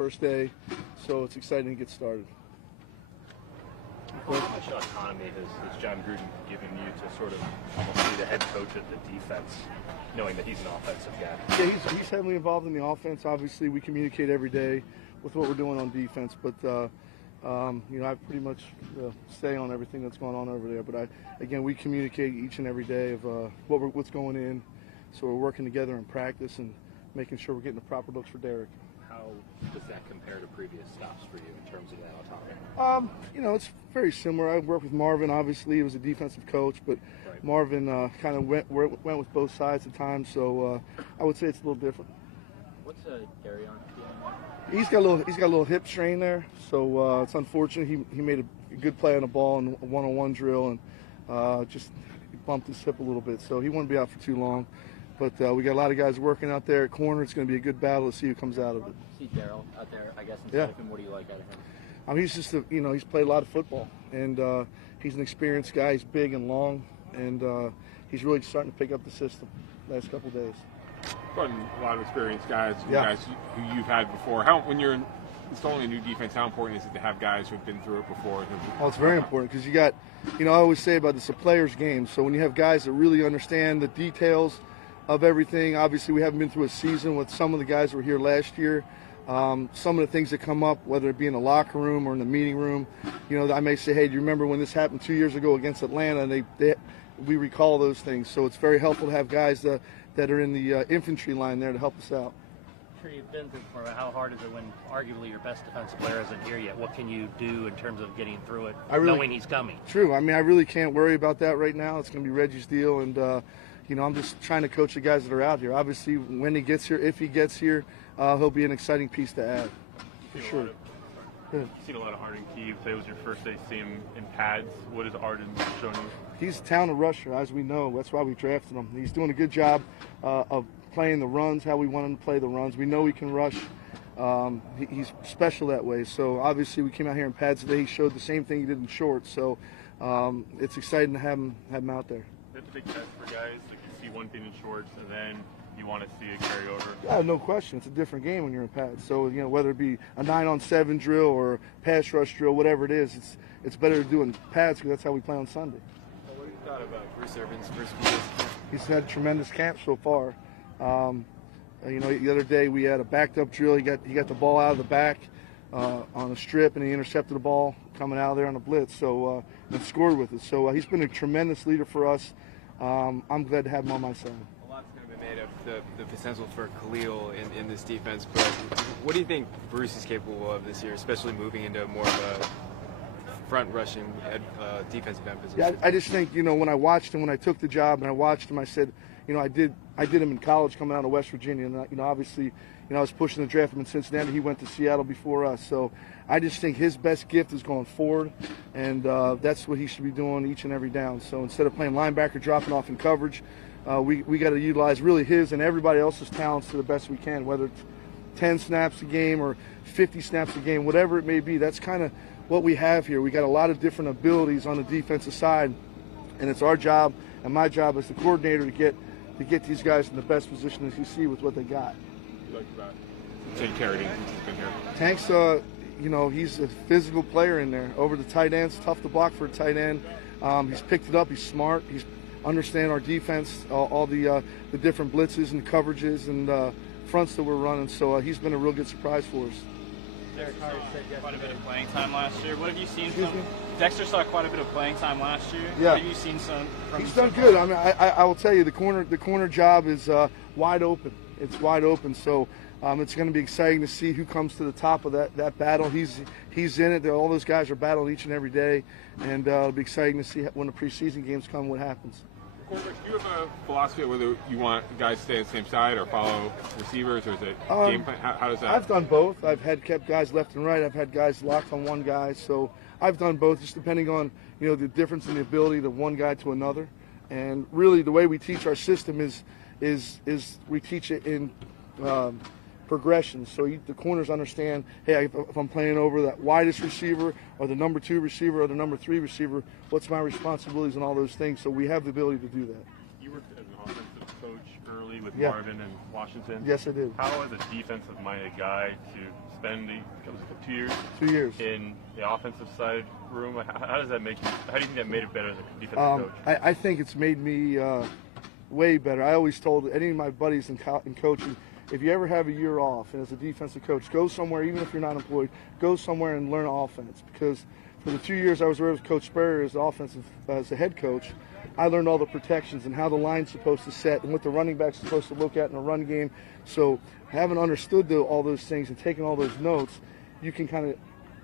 first day, so it's exciting to get started. How much autonomy has Jon Gruden given you to sort of almost be the head coach of the defense, knowing that he's an offensive guy? Yeah, he's heavily involved in the offense. Obviously, we communicate every day with what we're doing on defense, but I pretty much stay on everything that's going on over there. But again, we communicate each and every day of what's going in, so we're working together in practice and making sure we're getting the proper looks for Derek. How does that compare to previous stops for you in terms of that autonomy? It's very similar. I worked with Marvin. Obviously, he was a defensive coach, but Right. Marvin kind of went with both sides at times. So I would say it's a little different. What's Darion doing? He's got a little hip strain there, so it's unfortunate. He made a good play on the ball in a one-on-one drill and just bumped his hip a little bit. So he won't be out for too long. But we got a lot of guys working out there at corner. It's going to be a good battle to see who comes out of it. See Darryl out there, I guess, instead of him. What do you like out of him? I mean, he's just he's played a lot of football, and he's an experienced guy. He's big and long, and he's really starting to pick up the system last couple of days. Gotten a lot of experienced guys, Yeah. guys who you've had before. When you're installing a new defense, how important is it to have guys who've been through it before? Well, it's very important because you got, I always say about this, a player's game. So when you have guys that really understand the details of everything, obviously we haven't been through a season with some of the guys that were here last year. Some of the things that come up, whether it be in the locker room or in the meeting room, I may say, hey, do you remember when this happened 2 years ago against Atlanta? And we recall those things. So it's very helpful to have guys that are in the infantry line there to help us out. Sure, you've been through before. How hard is it when arguably your best defensive player isn't here yet? What can you do in terms of getting through it, knowing he's coming? True. I mean, I really can't worry about that right now. It's going to be Reggie's deal, and I'm just trying to coach the guys that are out here. Obviously, when he gets here, if he gets here, he'll be an exciting piece to add. For sure. You've seen a lot of Arden Key. Today was your first day seeing him in pads. What has Arden shown you? He's a talented rusher, as we know. That's why we drafted him. He's doing a good job of playing the runs, how we want him to play the runs. We know he can rush. He's special that way. So obviously, we came out here in pads today. He showed the same thing he did in shorts. So it's exciting to have him out there. That's a big test for guys. Like you see one thing in shorts, and then you want to see it carry over. Yeah, no question. It's a different game when you're in pads. So whether it be a 9-on-7 drill or pass rush drill, whatever it is, it's better to do in pads because that's how we play on Sunday. What have you thought about Bruce Irvin's first few days? He's had a tremendous camp so far. The other day we had a backed up drill. He got the ball out of the back on a strip, and he intercepted the ball coming out of there on a blitz. So and scored with it. So he's been a tremendous leader for us. I'm glad to have him on my side. A lot's going to be made of the potential for Khalil in this defense, but what do you think Bruce is capable of this year, especially moving into more of a front rushing defensive end position? Yeah, I just think when I watched him when I took the job and I watched him, I said, I did him in college coming out of West Virginia, and obviously, I was pushing to draft him in Cincinnati. He went to Seattle before us, so I just think his best gift is going forward, and that's what he should be doing each and every down. So instead of playing linebacker, dropping off in coverage, we got to utilize really his and everybody else's talents to the best we can, whether it's 10 snaps a game or 50 snaps a game, whatever it may be. That's kind of what we have here. We got a lot of different abilities on the defensive side, and it's our job and my job as the coordinator to get these guys in the best position as you see with what they got. You like about Tank Carradine since he's been here? Tank's, he's a physical player in there. Over the tight ends, tough to block for a tight end. He's picked it up. He's smart. He's understand our defense, all the different blitzes and coverages and fronts that we're running. So he's been a real good surprise for us. Dexter saw quite a bit of playing time last year. What have you seen Excuse from me? Dexter saw quite a bit of playing time last year. Yeah. What have you seen from He's done good. I mean, I will tell you, the corner job is wide open. It's wide open. So it's going to be exciting to see who comes to the top of that battle. He's in it. All those guys are battling each and every day, and it'll be exciting to see when the preseason games come what happens. Do you have a philosophy of whether you want guys to stay on the same side or follow receivers, or is it game plan? How does that? I've done both. I've kept guys left and right. I've had guys locked on one guy. So I've done both, just depending on the difference in the ability of one guy to another. And really, the way we teach our system is we teach it in progression. So the corners understand, hey, if I'm playing over that widest receiver or the number 2 receiver or the number 3 receiver, what's my responsibilities and all those things. So we have the ability to do that. You worked as an offensive coach early recently with Yeah. Marvin and Washington. Yes, I did. How, as a defensive-minded guy, to spend was it 2 years? 2 years. In the offensive side room, how does that make you? How do you think that made it better as a defensive coach? I think it's made me way better. I always told any of my buddies in coaching, if you ever have a year off and as a defensive coach, go somewhere, even if you're not employed, go somewhere and learn offense. Because for the 2 years I was with Coach Spurrier as a head coach, I learned all the protections and how the line's supposed to set and what the running back's supposed to look at in a run game. So having understood all those things and taking all those notes, you can kind of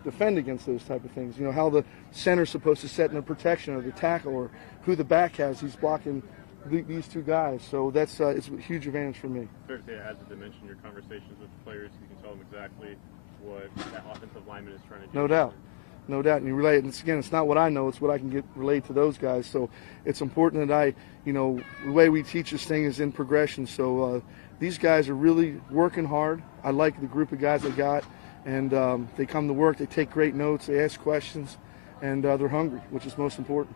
defend against those type of things. You know, how the center's supposed to set in the protection or the tackle, or who the back has. He's blocking these two guys. So that's it's a huge advantage for me. Fair to say, as a dimension, your conversations with players, you can tell them exactly what that offensive lineman is trying to do. No doubt. No doubt, and you relate. And again, it's not what I know; it's what I can relate to those guys. So it's important that the way we teach this thing is in progression. So these guys are really working hard. I like the group of guys I got, and they come to work. They take great notes. They ask questions, and they're hungry, which is most important.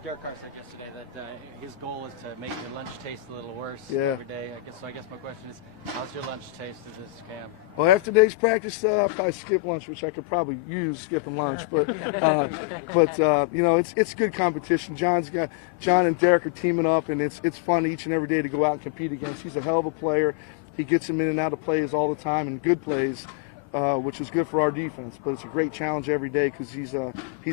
Derek Carr said yesterday that his goal is to make your lunch taste a little worse every day. I guess my question is, how's your lunch taste at this camp? Well, after today's practice, I'll probably skip lunch, which I could probably use skipping lunch. But it's good competition. John and Derek are teaming up, and it's fun each and every day to go out and compete against. He's a hell of a player. He gets him in and out of plays all the time, and good plays, which is good for our defense. But it's a great challenge every day because he's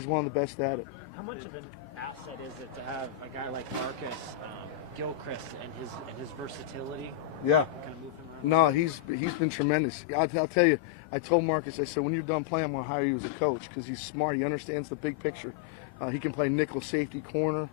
one of the best at it. How much of an asset is it to have a guy like Marcus Gilchrist and his versatility? Yeah. Kind of move him around? No, he's been tremendous. I'll tell you, I told Marcus, I said, when you're done playing, I'm going to hire you as a coach because he's smart. He understands the big picture. He can play nickel, safety, corner.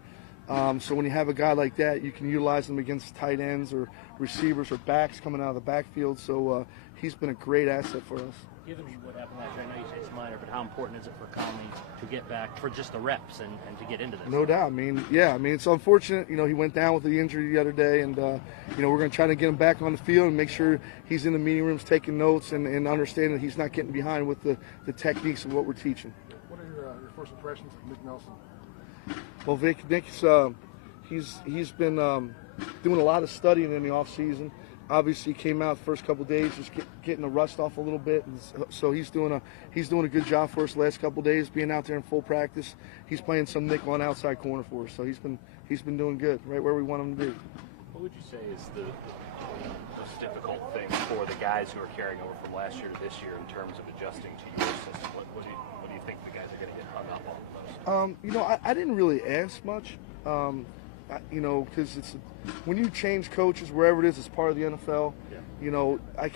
So when you have a guy like that, you can utilize him against tight ends or receivers or backs coming out of the backfield. So he's been a great asset for us. Given what happened last year, I know you say it's minor, but how important is it for Conley to get back for just the reps and to get into this? No doubt. I mean, it's unfortunate. He went down with the injury the other day, and we're going to try to get him back on the field and make sure he's in the meeting rooms taking notes and understanding that he's not getting behind with the techniques of what we're teaching. What are your first impressions of Nick Nelson? Well, Nick's he's been doing a lot of studying in the off season. Obviously, he came out the first couple of days just getting the rust off a little bit, and so he's doing a good job for us the last couple of days, being out there in full practice. He's playing some nickel on outside corner for us, so he's been doing good, right where we want him to be. What would you say is the most difficult thing for the guys who are carrying over from last year to this year in terms of adjusting to your system? What do you think the guys are going to get hung up on the most? I didn't really ask much. Because when you change coaches wherever it is, it's part of the NFL. Yeah. I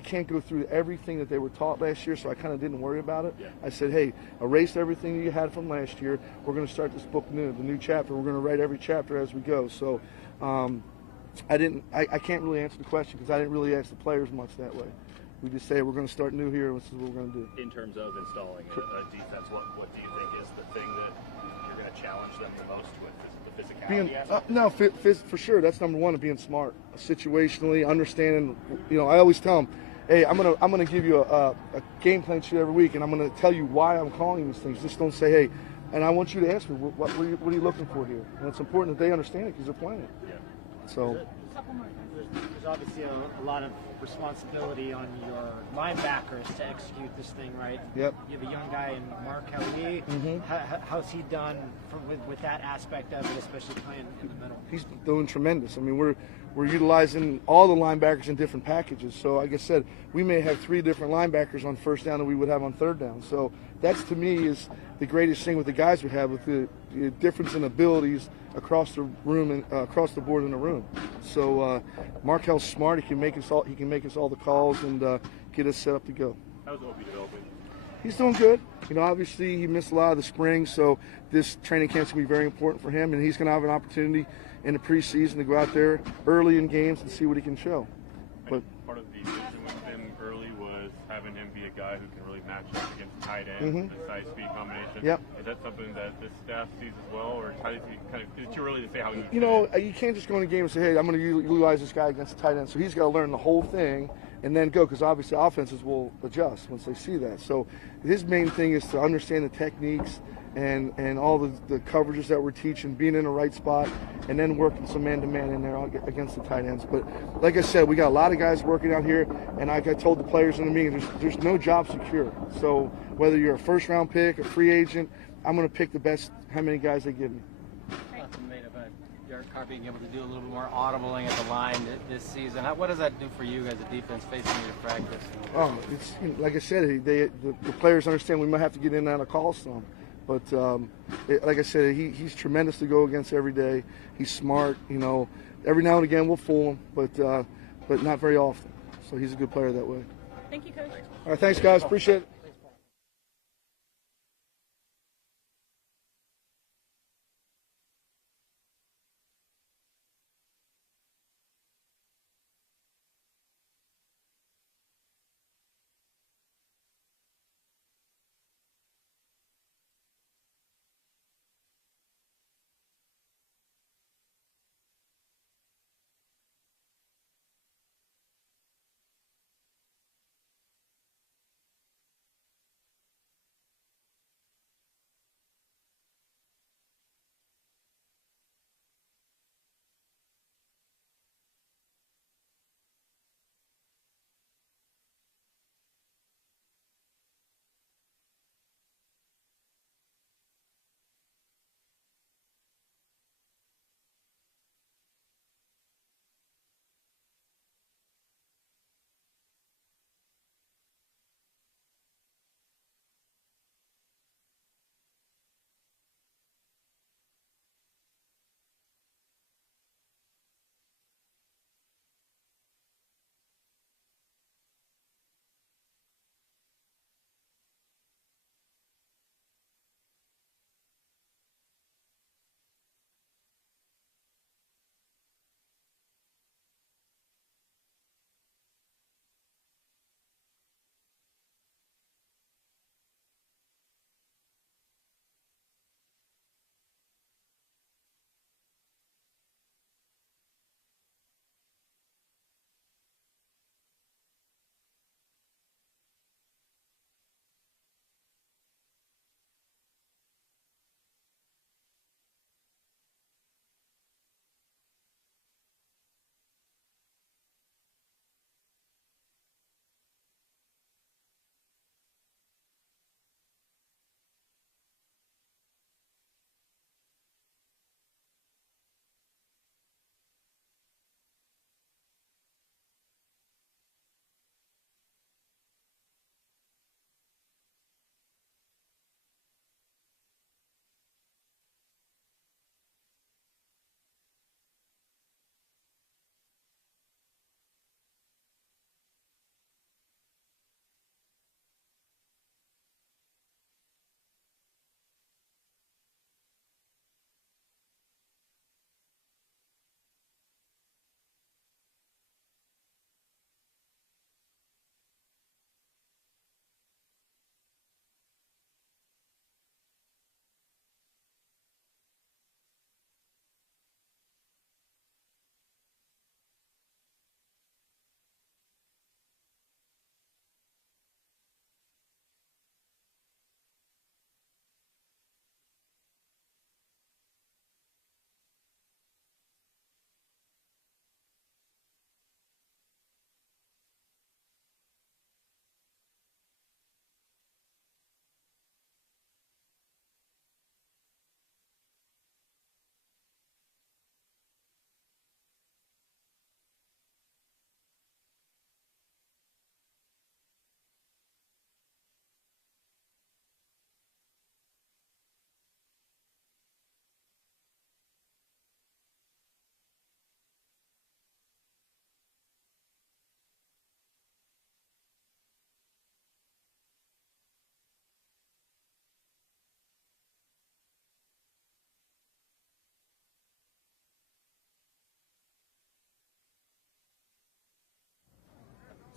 can't go through everything that they were taught last year, so I kind of didn't worry about it. Yeah. I said, hey, erase everything that you had from last year. We're going to start this book new, the new chapter. We're going to write every chapter as we go. So I can't really answer the question because I didn't really ask the players much that way. We just say we're going to start new here, and this is what we're going to do. In terms of installing a defense, what do you think is the thing that you're going to challenge them the most with? Is it the physicality? For sure. That's number one, being smart, situationally, understanding. I always tell them, hey, I'm gonna give you a game plan sheet every week, and I'm gonna tell you why I'm calling these things. Just don't say, hey, and I want you to ask me, what are you looking for here? And it's important that they understand it because they're playing it. Yeah. So. There's obviously a lot of responsibility on your linebackers to execute this thing, right? Yep. You have a young guy in Mark Kelly. Mm-hmm. How's he done with that aspect of it, especially playing in the middle? He's doing tremendous. I mean, we're utilizing all the linebackers in different packages. So, like I said, we may have 3 different linebackers on first down that we would have on third down. So that's, to me, is the greatest thing with the guys we have, with the difference in abilities across the room and across the board in the room. So Markel's smart. He can make us all the calls and get us set up to go. How's Opie developing? He's doing good. Obviously he missed a lot of the spring, so this training camp's going to be very important for him, and he's going to have an opportunity in the preseason to go out there early in games and see what he can show. But part of the vision with him early was having him be a guy who can really match up against tight ends, the size-speed combination. Yep. Is that something that this staff sees as well, or how does he is it too early to say how he? You can't just go in a game and say, hey, I'm going to utilize this guy against the tight end. So he's got to learn the whole thing and then go, because obviously offenses will adjust once they see that. So his main thing is to understand the techniques and all the coverages that we're teaching, being in the right spot, and then working some man-to-man in there against the tight ends. But like I said, we got a lot of guys working out here, and like I told the players in the meeting, there's no job secure. So whether you're a first-round pick, a free agent, I'm going to pick the best how many guys they give me. Nothing made of Derek Carr being able to do a little bit more audibling at the line this season. What does that do for you as a defense facing you to practice? It's like I said, the players understand we might have to get in and out of calls some. But like I said, he's tremendous to go against every day. He's smart. Every now and again we'll fool him, but not very often. So he's a good player that way. Thank you, Coach. All right, thanks, guys. Appreciate it.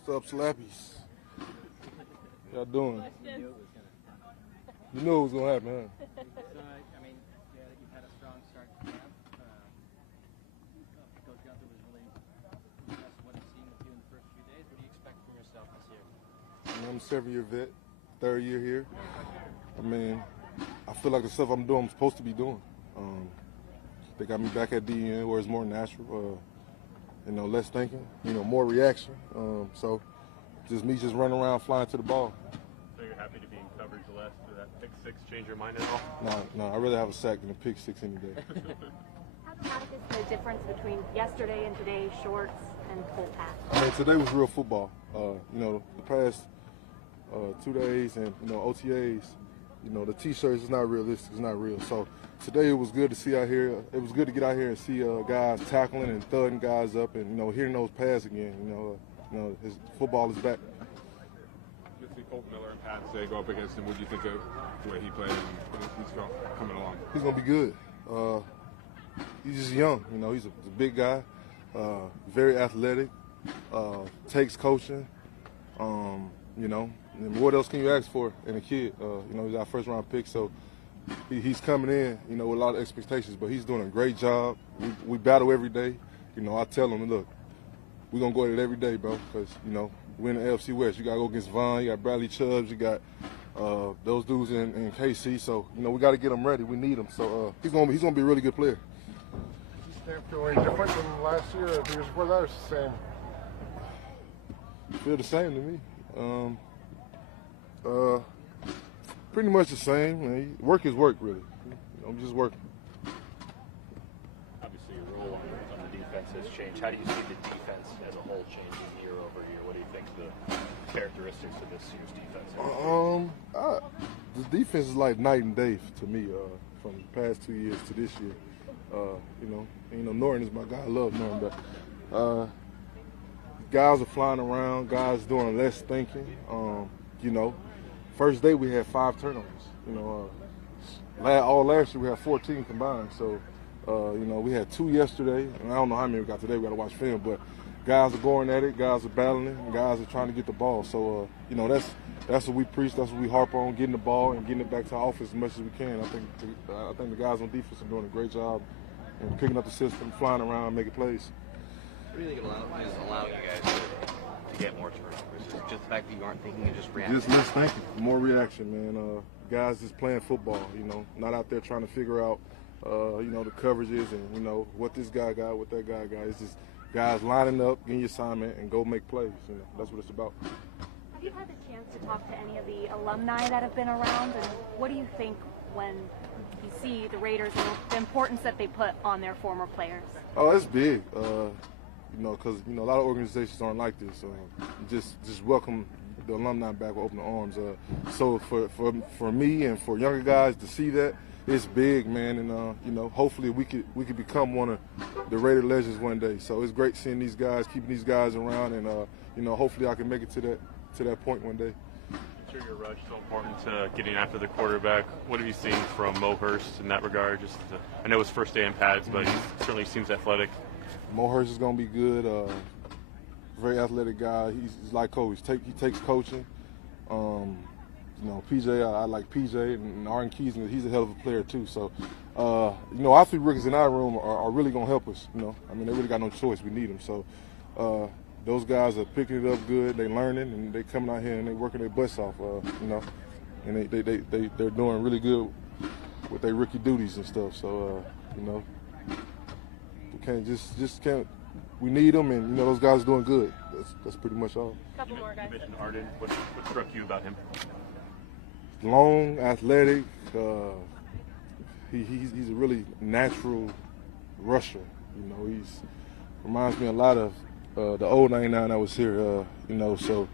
What's up, Slappies? Y'all doing? You knew it was gonna happen, huh? So, you've had a strong start to camp. Coach Gunther was really impressed with what he's seen with you in the first few days. What do you expect from yourself this year? I'm a 7-year vet, 3rd year here. I I feel like the stuff I'm doing, I'm supposed to be doing. They got me back at DN where it's more natural, less thinking, more reaction. So just me just running around flying to the ball. So you're happy to be in coverage less? Did that pick six change your mind at all? No, I'd rather have a sack than a pick six any day. How dramatic is the difference between yesterday and today, shorts and full pads? I mean, today was real football. The past 2 days and, OTAs, the T-shirts is not realistic. It's not real. So today it was good to see out here. It was good to get out here and see guys tackling and thudding guys up and, hearing those pads again. His football is back. You see Colt Miller and Pat say go up against him. What do you think of the way he played and he's coming along? He's going to be good. He's just young. He's a big guy, very athletic, takes coaching, and what else can you ask for in a kid? He's our first round pick, so he's coming in, with a lot of expectations, but he's doing a great job. We battle every day. I tell him, look, we're going to go at it every day, bro, because, we're in the AFC West. You got to go against Vaughn, you got Bradley Chubbs, you got those dudes in KC, so, we got to get them ready. We need them, so he's going to be a really good player. Does he feel any different than last year or the years before that, or it's the same? Feel the same to me. Pretty much the same. Man. Work is work, really. I'm just working. Obviously, your role on the defense has changed. How do you see the defense as a whole changing year over year? What do you think the characteristics of this year's defense are? The defense is like night and day to me from the past 2 years to this year. Norton is my guy. I love Norton, but guys are flying around. Guys doing less thinking. First day we had 5 turnovers. All last year we had 14 combined. So, we had 2 yesterday, and I don't know how many we got today. We got to watch film, but guys are going at it. Guys are battling, and guys are trying to get the ball. So, that's what we preach. That's what we harp on: getting the ball and getting it back to our offense as much as we can. I think the guys on defense are doing a great job and picking up the system, flying around, making plays. What do you think is allowing you guys to get more turnovers? Is it just the fact that you aren't thinking and just reacting? Just less thinking, more reaction, man. Guys just playing football, not out there trying to figure out, the coverages and, what this guy got, what that guy got. It's just guys lining up, getting your assignment, and go make plays. That's what it's about. Have you had the chance to talk to any of the alumni that have been around, and what do you think when you see the Raiders and the importance that they put on their former players? Oh, it's big. Because a lot of organizations aren't like this. Just welcome the alumni back with open arms. So for me and for younger guys to see that, it's big, man. And hopefully we could become one of the Raider legends one day. So it's great seeing these guys, keeping these guys around, and hopefully I can make it to that point one day. I'm sure your rush is so important to getting after the quarterback. What have you seen from Mo Hurst in that regard? I know his first day in pads, but he certainly seems athletic. Mo Hurst is going to be good. Very athletic guy. He's like Coach. He takes coaching. PJ, I like PJ, and Arden Keys, he's a hell of a player too. So, our 3 rookies in our room are really going to help us. They really got no choice. We need them. So, those guys are picking it up good. They learning, and they coming out here and they working their butts off. And they're doing really good with their rookie duties and stuff. So, we can't just can't. We need them, and those guys are doing good. That's pretty much all. Couple more guys. You mentioned Arden. What struck you about him? Long, athletic. He's a really natural rusher. He's reminds me a lot of the old 99 that was here. So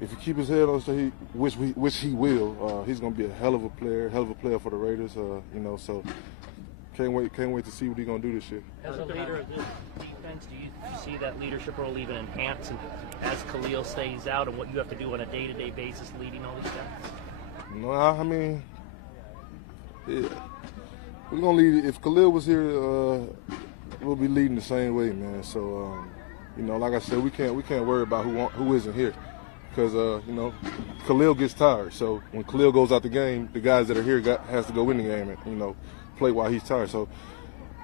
if he keep his head on straight, which he will, he's gonna be a hell of a player for the Raiders. So can't wait to see what he's gonna do this year. As a leader of this defense, do you see that leadership role even enhanced as Khalil stays out and what you have to do on a day-to-day basis leading all these guys? No, I mean, yeah. We're gonna lead. If Khalil was here, we'll be leading the same way, man. So, like I said, we can't worry about who isn't here, because Khalil gets tired. So when Khalil goes out the game, the guys that are here has to go in the game and play while he's tired. So,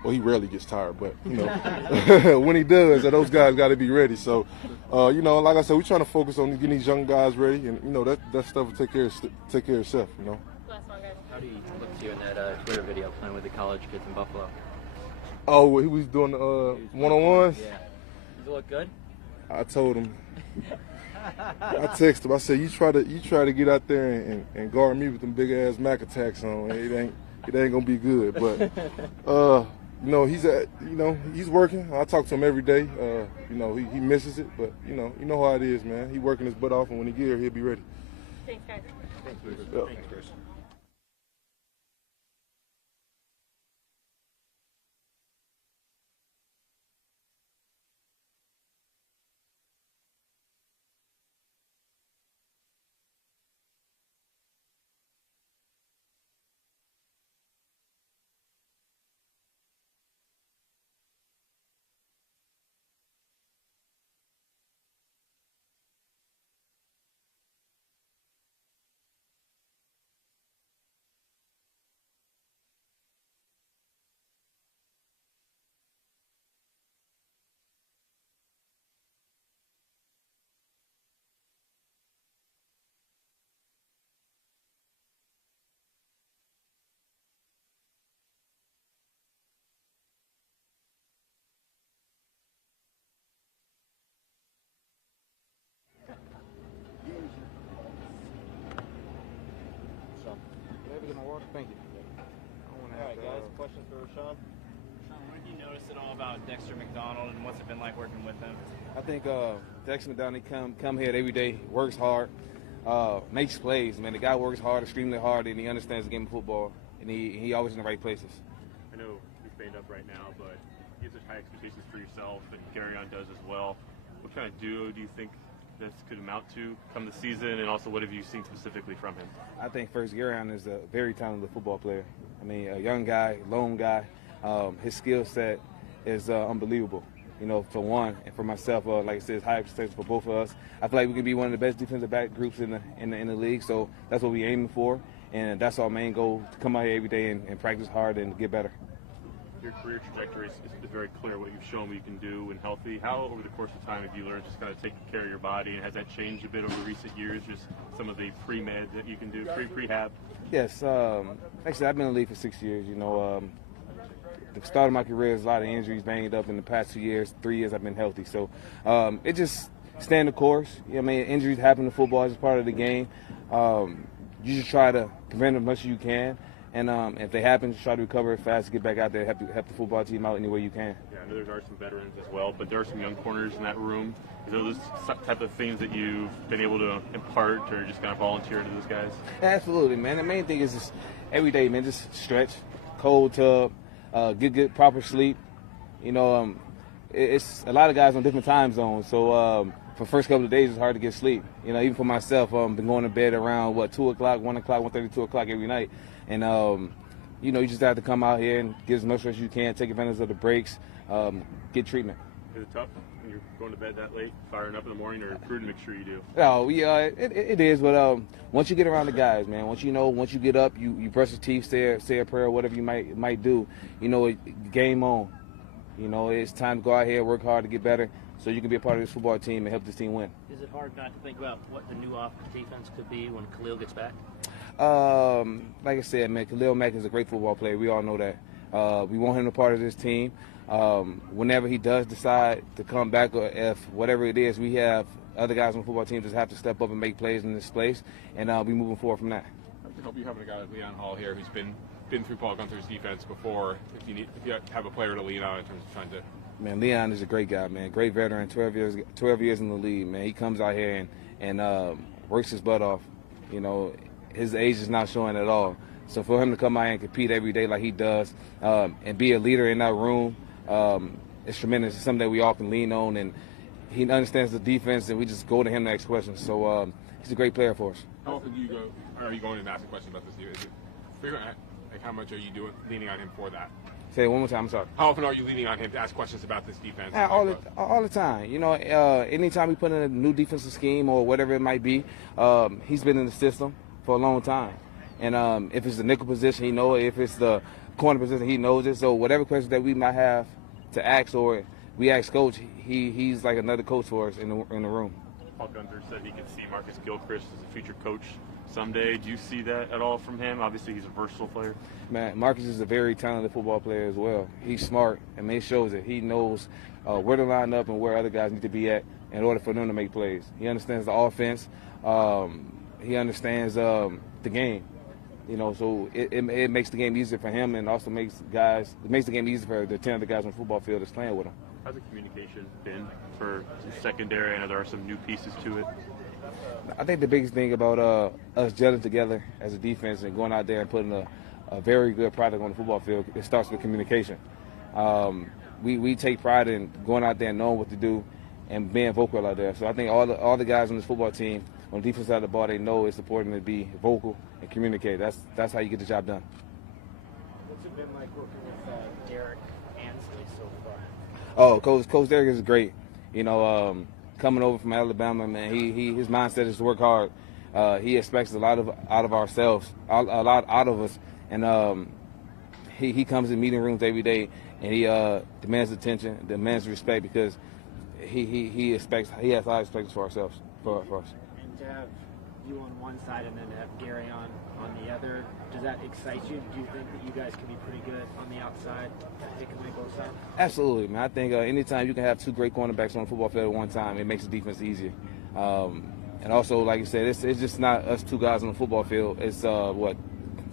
well, he rarely gets tired, but when he does, those guys got to be ready. So, like I said, we're trying to focus on getting these young guys ready, and that stuff will take care of itself. last one, guys. How do you look to you in that Twitter video playing with the college kids in Buffalo? Oh, he was doing one-on-ones? Yeah. Does it look good? I told him. I texted him. I said, "You try to get out there and guard me with them big ass Mac attacks on. It ain't gonna be good." But he's working. I talk to him every day. He misses it, but you know how it is, man. He working his butt off, and when he get here, he'll be ready. Thanks, guys. Thanks, Bruce. Yep. Thanks, Bruce. Thank you. All right, guys. Questions for Rashawn? What have you noticed at all about Dexter McDonald and what's it been like working with him? I think Dexter McDonald come here every day, works hard, makes plays. Man, the guy works hard, extremely hard, and he understands the game of football, and he always in the right places. I know he's banged up right now, but you have such high expectations for yourself, and Garyon does as well. What kind of duo do you think this could amount to come the season, and also what have you seen specifically from him? I think first, Garyon is a very talented football player. I mean, a young guy, lone guy. His skill set is unbelievable. For one, and for myself, like I said, it's high expectations for both of us. I feel like we could be one of the best defensive back groups in the league, so that's what we're aiming for, and that's our main goal, to come out here every day and practice hard and get better. Your career trajectory is very clear, what you've shown what you can do when healthy. How, over the course of time, have you learned just kind of take care of your body, and has that changed a bit over recent years, just some of the pre-med that you can do, prehab? Yes, like I said, I've been in the league for 6 years. The start of my career is a lot of injuries, banged up. In the past 2 years, 3 years, I've been healthy. So it just stand the course. Injuries happen in football. It's part of the game. You just try to prevent them as much as you can. And if they happen, just try to recover fast, get back out there, help the football team out any way you can. Yeah, I know there are some veterans as well, but there are some young corners in that room. Is those type of things that you've been able to impart or just kind of volunteer to those guys? Absolutely, man. The main thing is just every day, man, just stretch, cold tub, get good proper sleep. It's a lot of guys on different time zones, so for the first couple of days, it's hard to get sleep. Even for myself, I've been going to bed around 2 o'clock, 1 o'clock, 1:30, 2 o'clock every night. And, you just have to come out here and get as much rest as you can, take advantage of the breaks, get treatment. Is it tough when you're going to bed that late, firing up in the morning, or prudent to make sure you do? Oh, yeah, it is. But once you get around the guys, man, once you get up, you brush your teeth, say a prayer, whatever you might do, game on. It's time to go out here, work hard to get better, so you can be a part of this football team and help this team win. Is it hard not to think about what the new defense could be when Khalil gets back? Like I said, man, Khalil Mack is a great football player. We all know that. We want him a part of this team. Whenever he does decide to come back, or if whatever it is, we have other guys on the football team just have to step up and make plays in this place, and be moving forward from that. I hope you having a guy like Leon Hall here who's been through Paul Gunther's defense before. If you have a player to lean on in terms of trying to. Man, Leon is a great guy, man. Great veteran, 12 years in the league, man. He comes out here and works his butt off. His age is not showing at all. So for him to come out and compete every day like he does, and be a leader in that room, it's tremendous. It's something that we all can lean on, and he understands the defense, and we just go to him to ask questions. So he's a great player for us. How often are you going and asking questions about this team? How much are you leaning on him for that? Say it one more time. I'm sorry. How often are you leaning on him to ask questions about this defense? All the time. Anytime we put in a new defensive scheme or whatever it might be, he's been in the system for a long time. And if it's the nickel position, he knows it. If it's the corner position, he knows it. So whatever questions that we might have to ask or we ask coach, he's like another coach for us in the room. Paul Gunther said he could see Marcus Gilchrist as a future coach someday. Do you see that at all from him? Obviously, he's a versatile player. Man, Marcus is a very talented football player as well. He's smart, and it shows it. He knows where to line up and where other guys need to be at in order for them to make plays. He understands the offense. He understands the game. You know, so it makes the game easier for him, and also makes the game easier for the 10 other guys on the football field that's playing with him. How's the communication been for the secondary? I know there are some new pieces to it. I think the biggest thing about us gelling together as a defense and going out there and putting a very good product on the football field, it starts with communication. We take pride in going out there and knowing what to do and being vocal out there. So I think all the guys on this football team, on the defense side of the ball, they know it's important to be vocal and communicate. That's how you get the job done. What's it been like working with Derek Ansley so far? Oh, Coach Derek is great. You know, coming over from Alabama, man, his mindset is to work hard. He expects a lot out of ourselves, a lot out of us, and he comes in meeting rooms every day, and he demands attention, demands respect, because he has high expectations for ourselves, for us. And to have you on one side and then to have Gary on the other, does that excite you? Do you think that you guys can be pretty good on the outside, taking away both sides? Absolutely, man. I think anytime you can have two great cornerbacks on the football field at one time, it makes the defense easier. And also, like you said, it's just not us two guys on the football field. It's 9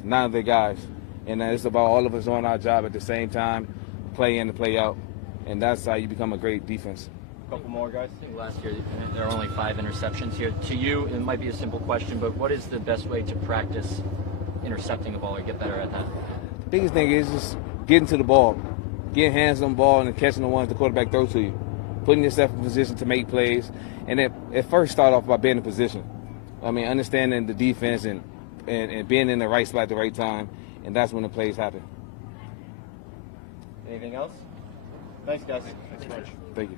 other guys, and it's about all of us doing our job at the same time, play in and play out, and that's how you become a great defense. Couple more guys. I think last year there are only 5 interceptions here. To you, it might be a simple question, but what is the best way to practice intercepting the ball or get better at that? The biggest thing is just getting to the ball, getting hands on the ball and catching the ones the quarterback throws to you, putting yourself in position to make plays, and at first start off by being in position. I mean, understanding the defense and being in the right spot at the right time, and that's when the plays happen. Anything else? Thanks, guys. Thanks so much. Thank you.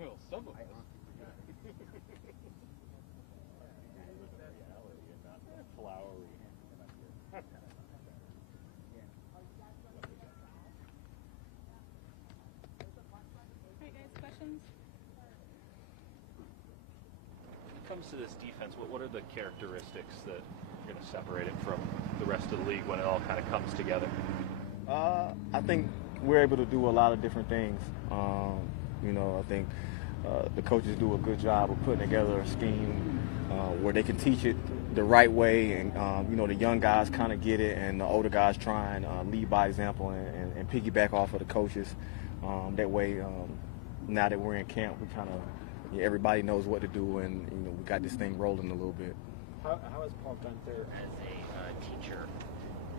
Well, some of us. Flowery. Alright guys, questions? When it comes to this defense, what are the characteristics that are going to separate it from the rest of the league when it all kind of comes together? I think we're able to do a lot of different things. You know, I think the coaches do a good job of putting together a scheme where they can teach it the right way, and you know, the young guys kind of get it, and the older guys try and lead by example and piggyback off of the coaches. That way, now that we're in camp, we kind of everybody knows what to do, and you know, we got this thing rolling a little bit. How is Paul Gunther as a teacher?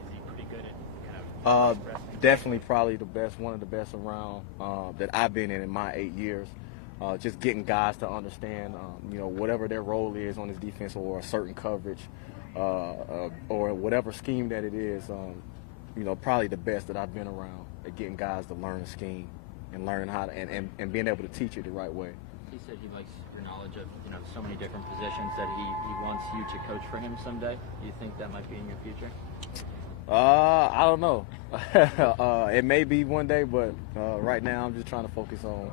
Is he pretty good at kind of Definitely probably the best, one of the best around that I've been in my 8 years. Just getting guys to understand, you know, whatever their role is on this defense, or a certain coverage, or whatever scheme that it is. You know, probably the best that I've been around at getting guys to learn a scheme and learn how to and being able to teach it the right way. He said he likes your knowledge of, you know, so many different positions that he wants you to coach for him someday. Do you think that might be in your future? I don't know. It may be one day, but right now I'm just trying to focus on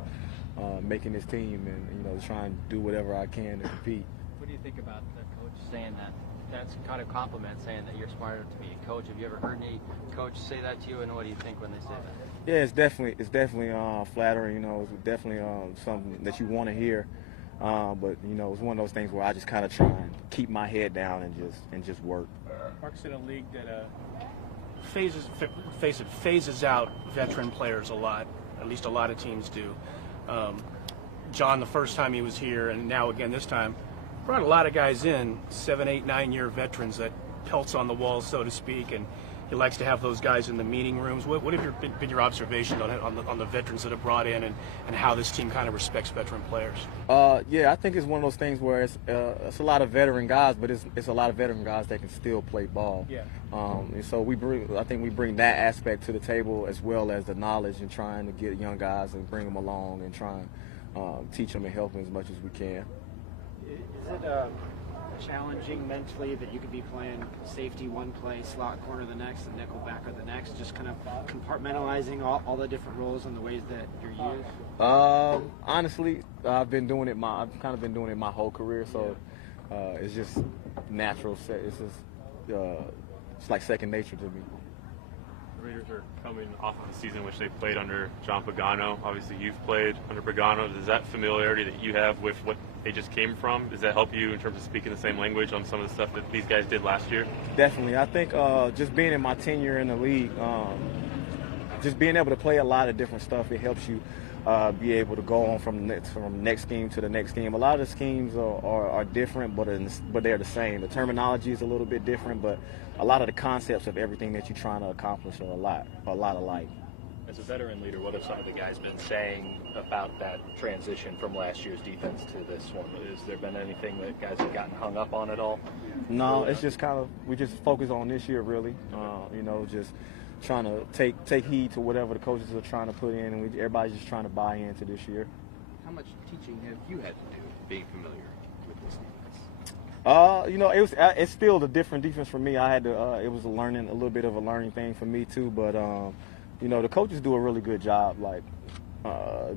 making this team and, you know, trying to do whatever I can to compete. What do you think about the coach saying that? That's kind of compliment, saying that you're smarter to be a coach. Have you ever heard any coach say that to you, and what do you think when they say that? Yeah, it's definitely flattering. You know, it's definitely something that you want to hear. But you know, it's one of those things where I just kind of try and keep my head down and just work. Mark's in a league that phases out veteran players a lot. At least a lot of teams do. John, the first time he was here, and now again this time, brought a lot of guys in, 7, 8, 9-year veterans that pelts on the walls, so to speak, and he likes to have those guys in the meeting rooms. What have been your observations on the veterans that are brought in, and how this team kind of respects veteran players? Yeah, I think it's one of those things where it's a lot of veteran guys, but it's a lot of veteran guys that can still play ball. Yeah. And so I think we bring that aspect to the table, as well as the knowledge and trying to get young guys and bring them along and try and teach them and help them as much as we can. Is it challenging mentally that you could be playing safety one play, slot corner the next, and nickel backer the next, just kind of compartmentalizing all the different roles and the ways that you're used? Honestly, I've kind of been doing it my whole career, so it's just natural. It's just it's like second nature to me. The Raiders are coming off of a season in which they played under John Pagano. Obviously, you've played under Pagano. Does that familiarity that you have with what they just came from, does that help you in terms of speaking the same language on some of the stuff that these guys did last year? Definitely. I think just being in my tenure in the league, just being able to play a lot of different stuff, it helps you be able to go on from next scheme to the next scheme. A lot of the schemes are different, but they're the same. The terminology is a little bit different, but a lot of the concepts of everything that you're trying to accomplish are a lot alike. As a veteran leader, what have some of the guys been saying about that transition from last year's defense to this one? Has there been anything that guys have gotten hung up on at all? No, it's just we just focus on this year, really. You know, just trying to take heed to whatever the coaches are trying to put in, and everybody's just trying to buy into this year. How much teaching have you had to do being familiar with this defense? You know, it's still a different defense for me. I had to. It was a little bit of a learning thing for me too. But you know, the coaches do a really good job, like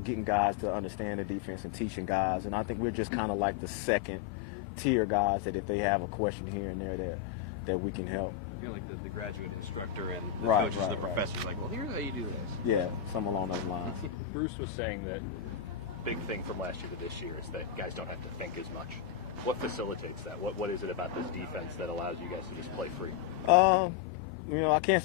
getting guys to understand the defense and teaching guys. And I think we're just kind of like the second tier guys that if they have a question here and there that we can help. I feel like the graduate instructor and the coaches, the professors, like, well, here's how you do this. Yeah, something along those lines. Bruce was saying that big thing from last year to this year is that guys don't have to think as much. What facilitates that? What is it about this defense that allows you guys to just play free? You know, I can't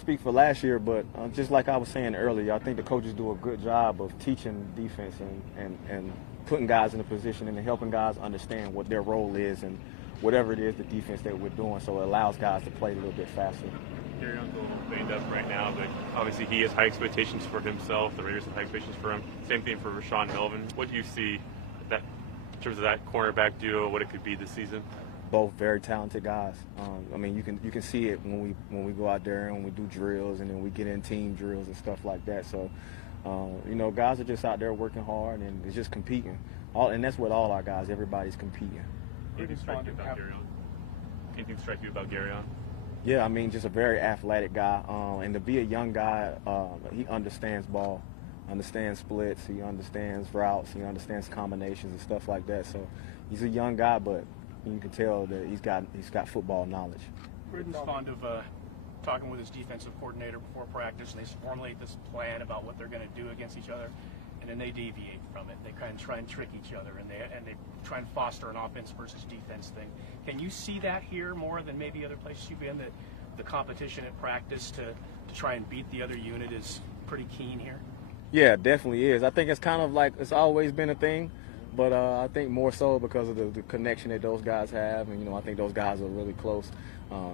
speak for last year, but just like I was saying earlier, I think the coaches do a good job of teaching defense and putting guys in a position and helping guys understand what their role is and whatever it is the defense that we're doing, so it allows guys to play a little bit faster. Garion's a little banged up right now, but obviously he has high expectations for himself. The Raiders have high expectations for him. Same thing for Rashaan Melvin. What do you see that in terms of that cornerback duo, what it could be this season? Both very talented guys. I mean, you can see it when we go out there and we do drills and then we get in team drills and stuff like that. So You know, guys are just out there working hard and it's just competing. And that's what all our guys, everybody's competing. Anything strike you about Gary on? Anything strike you about Gary on? Yeah, I mean, just a very athletic guy. And to be a young guy, he understands ball, understands splits, he understands routes, he understands combinations and stuff like that. So he's a young guy, but you can tell that he's got football knowledge. Ridden's fond of talking with his defensive coordinator before practice, and they formulate this plan about what they're going to do against each other, and then they deviate from it. They kind of try and trick each other, and they try and foster an offense versus defense thing. Can you see that here more than maybe other places you've been, that the competition at practice to try and beat the other unit is pretty keen here? Yeah, it definitely is. I think it's kind of like it's always been a thing, but I think more so because of the connection that those guys have, and, you know, I think those guys are really close.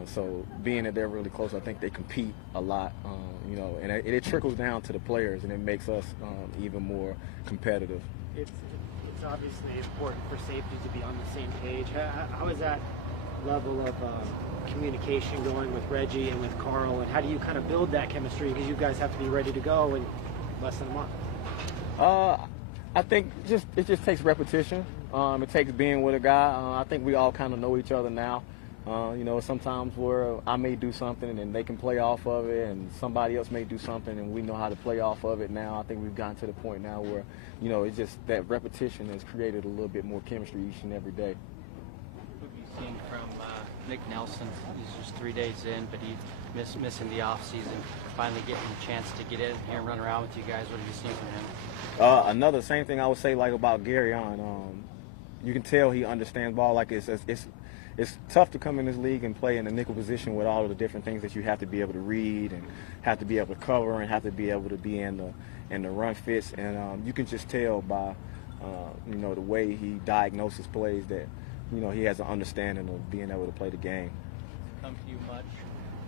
So being that they're really close, I think they compete a lot, you know, and it trickles down to the players, and it makes us even more competitive. It's obviously important for safety to be on the same page. How is that level of communication going with Reggie and with Carl, and how do you kind of build that chemistry, because you guys have to be ready to go in less than a month? I think it just takes repetition. It takes being with a guy. I think we all kind of know each other now. You know, sometimes where I may do something and they can play off of it, and somebody else may do something and we know how to play off of it now. I think we've gotten to the point now where, you know, it's just that repetition has created a little bit more chemistry each and every day. What have you seen from Nick Nelson? He's just 3 days in, but he's missing the off season. Finally getting a chance to get in here and run around with you guys. What have you seen from him? Another same thing I would say like about Gary on. You can tell he understands ball. Like it's tough to come in this league and play in the nickel position with all of the different things that you have to be able to read and have to be able to cover and have to be able to be in the run fits. And you can just tell by you know, the way he diagnoses plays that, you know, he has an understanding of being able to play the game. Come to you much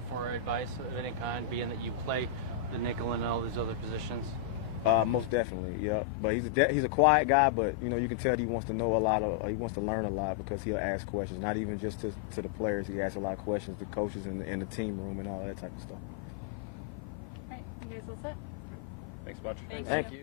for advice of any kind, being that you play the nickel and all these other positions? Most definitely, yeah. But he's a quiet guy, but, you know, you can tell he wants to know a lot he wants to learn a lot, because he'll ask questions, not even just to the players. He asks a lot of questions to coaches in the team room and all that type of stuff. All right, you guys all set? Thanks much. Thank you.